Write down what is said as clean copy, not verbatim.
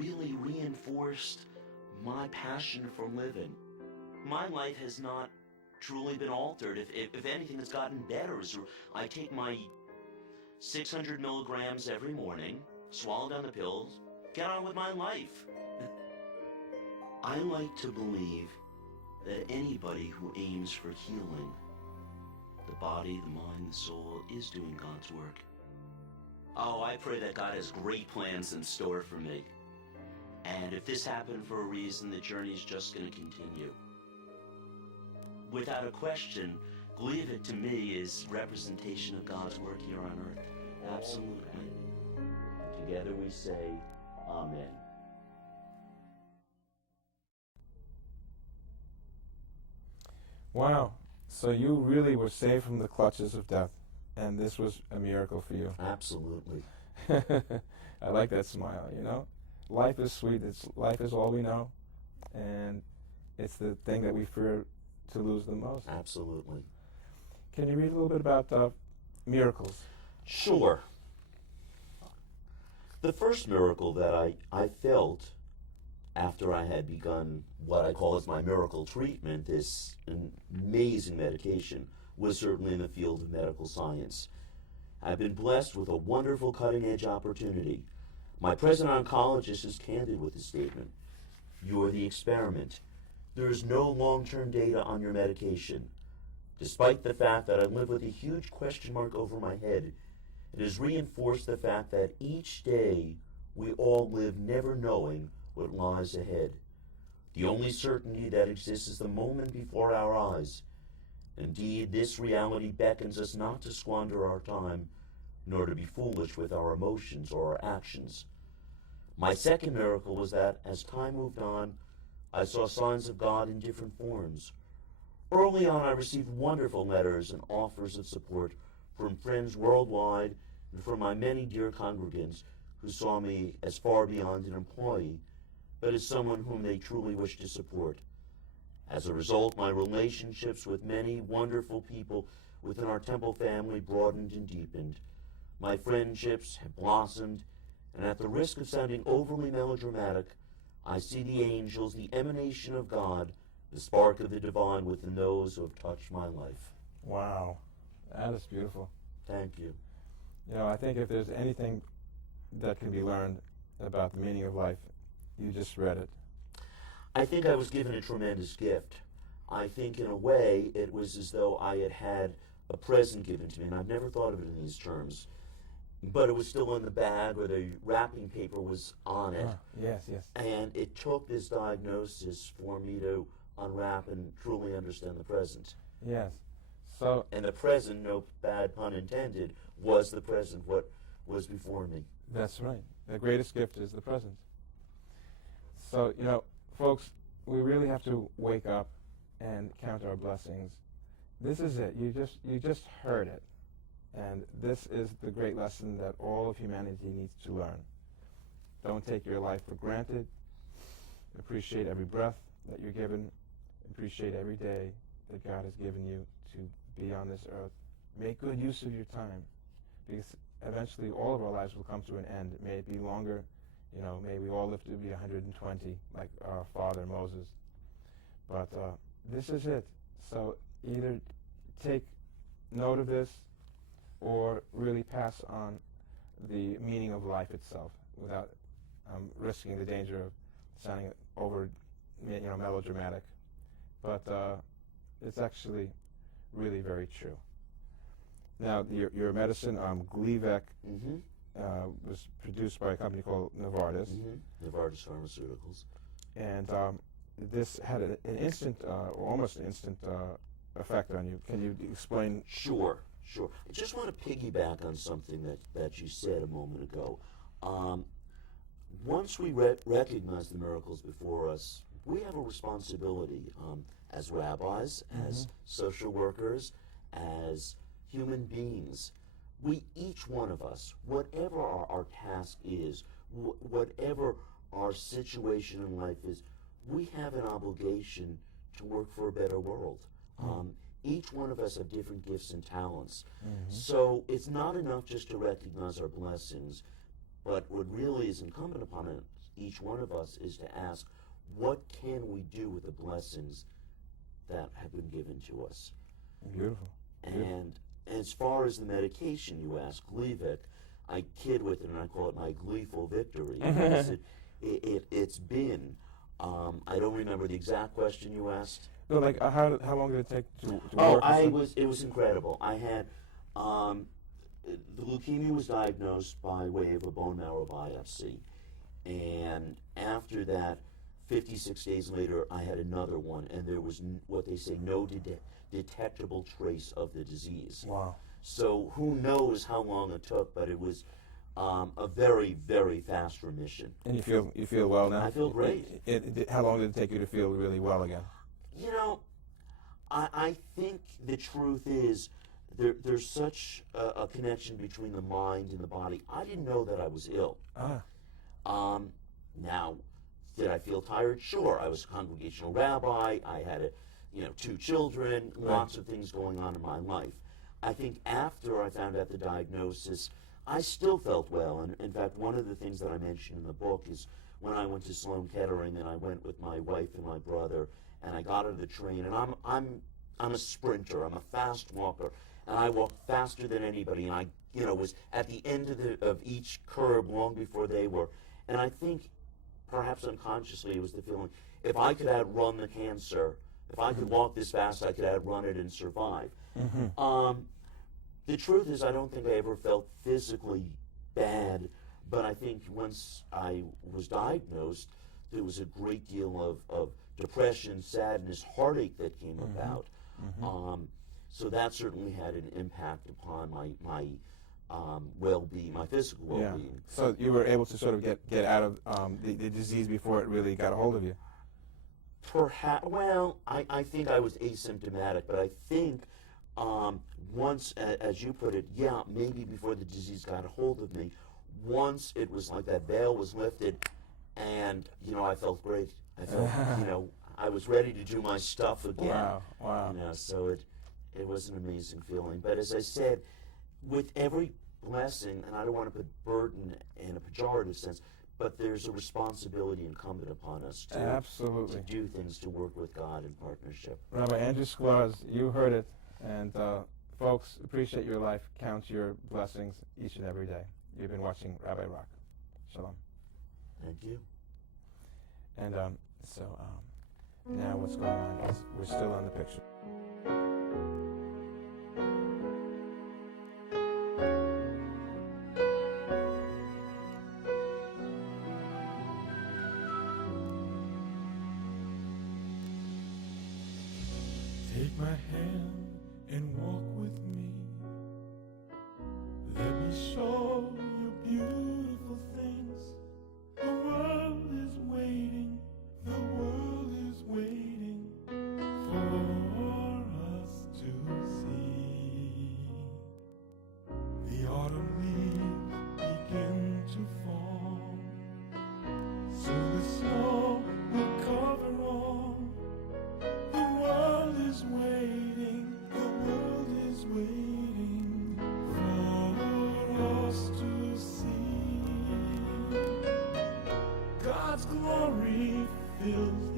really reinforced my passion for living. My life has not truly been altered. If anything, it's gotten better. So I take my 600 milligrams every morning, swallow down the pills, get on with my life. I like to believe that anybody who aims for healing, the body, the mind, the soul, is doing God's work. Oh, I pray that God has great plans in store for me. And if this happened for a reason, the journey is just going to continue. Without a question, Greenwich to me is representation of God's work here on earth. Absolutely. Together we say, Amen. Wow. So you really were saved from the clutches of death, and this was a miracle for you. Absolutely. I like that smile, you know? Life is sweet. Life is all we know, and it's the thing that we fear to lose the most. Absolutely. Can you read a little bit about miracles? Sure. The first miracle that I felt after I had begun what I call as my miracle treatment, this amazing medication, was certainly in the field of medical science. I've been blessed with a wonderful cutting-edge opportunity. My present oncologist is candid with his statement. You are the experiment. There is no long-term data on your medication. Despite the fact that I live with a huge question mark over my head, it has reinforced the fact that each day we all live never knowing what lies ahead. The only certainty that exists is the moment before our eyes. Indeed, this reality beckons us not to squander our time, nor to be foolish with our emotions or our actions. My second miracle was that as time moved on, I saw signs of God in different forms. Early on, I received wonderful letters and offers of support from friends worldwide and from my many dear congregants who saw me as far beyond an employee, but as someone whom they truly wished to support. As a result, my relationships with many wonderful people within our temple family broadened and deepened. My friendships have blossomed, and at the risk of sounding overly melodramatic, I see the angels, the emanation of God, the spark of the divine within those who have touched my life. Wow. That is beautiful. Thank you. You know, I think if there's anything that can be learned about the meaning of life, you just read it. I think I was given a tremendous gift. I think in a way it was as though I had had a present given to me, and I've never thought of it in these terms. But it was still in the bag, or the wrapping paper was on it. Yes, yes. And it took this diagnosis for me to unwrap and truly understand the present. Yes. So, and the present, no bad pun intended, was the present, what was before me. That's right. The greatest gift is the present. So, you know, folks, we really have to wake up and count our blessings. This is it. You just heard it. And this is the great lesson that all of humanity needs to learn. Don't take your life for granted. Appreciate every breath that you're given. Appreciate every day that God has given you to be on this earth. Make good use of your time, because eventually all of our lives will come to an end. May it be longer. You know, may we all live to be 120, like our father Moses. But this is it. So either take note of this, or really pass on the meaning of life itself without risking the danger of sounding over, melodramatic. But it's actually really very true. Now, your medicine, Gleevec, was produced by a company called Novartis. Novartis Pharmaceuticals. And this had an instant, or almost an instant effect on you. Can you explain? Sure. I just want to piggyback on something that you said a moment ago. Once we recognize the miracles before us, we have a responsibility as rabbis, as social workers, as human beings. We, each one of us, whatever our task is, whatever our situation in life is, we have an obligation to work for a better world. Each one of us have different gifts and talents. So it's not enough just to recognize our blessings, but what really is incumbent upon each one of us is to ask, what can we do with the blessings that have been given to us? Beautiful. And as far as the medication you ask, Gleevec, I kid with it and I call it my gleeful victory. Because it's been, I don't remember the exact question you asked. No, like how long did it take to work? It was incredible. I had, the leukemia was diagnosed by way of a bone marrow biopsy. And after that, 56 days later, I had another one, and there was what they say, no detectable trace of the disease. Wow. So who knows how long it took, but it was a very, very fast remission. And you feel well now? I feel great. How long did it take you to feel really well again? You know, I think the truth is there's such a connection between the mind and the body. I didn't know that I was ill. Now, did I feel tired? Sure. I was a congregational rabbi. I had 2 children, lots of things going on in my life. I think after I found out the diagnosis, I still felt well. And in fact, one of the things that I mentioned in the book is when I went to Sloan Kettering, and I went with my wife and my brother, and I got out of the train, and I'm a sprinter. I'm a fast walker, and I walked faster than anybody. And I was at the end of each curb long before they were. And I think perhaps unconsciously it was the feeling, if I could outrun the cancer, if I could walk this fast, I could outrun it and survive. The truth is, I don't think I ever felt physically bad, but I think once I was diagnosed, there was a great deal of depression, sadness, heartache that came about. So that certainly had an impact upon my well-being, my physical well-being. Yeah. So you were able to sort of get out of the disease before it really got a hold of you? Perhaps. Well, I think I was asymptomatic, but I think once, as you put it, maybe before the disease got a hold of me, once it was like that veil was lifted, and I felt great. I felt I was ready to do my stuff again. Wow. So it was an amazing feeling. But as I said, with every blessing, and I don't want to put burden in a pejorative sense, but there's a responsibility incumbent upon us to do things to work with God in partnership. Rabbi Andrew Sklarz, you heard it, and folks, appreciate your life, count your blessings each and every day. You've been watching Rabbi Rock. Shalom. Thank you. And now what's going on is we're still on the picture. Take my hand and walk with me. Let me show you beautiful things. The world is waiting. The world is waiting for us to see. The autumn leaves begin to fall. Soon the snow will cover all. The world is waiting, the world is waiting for us to see. God's glory fills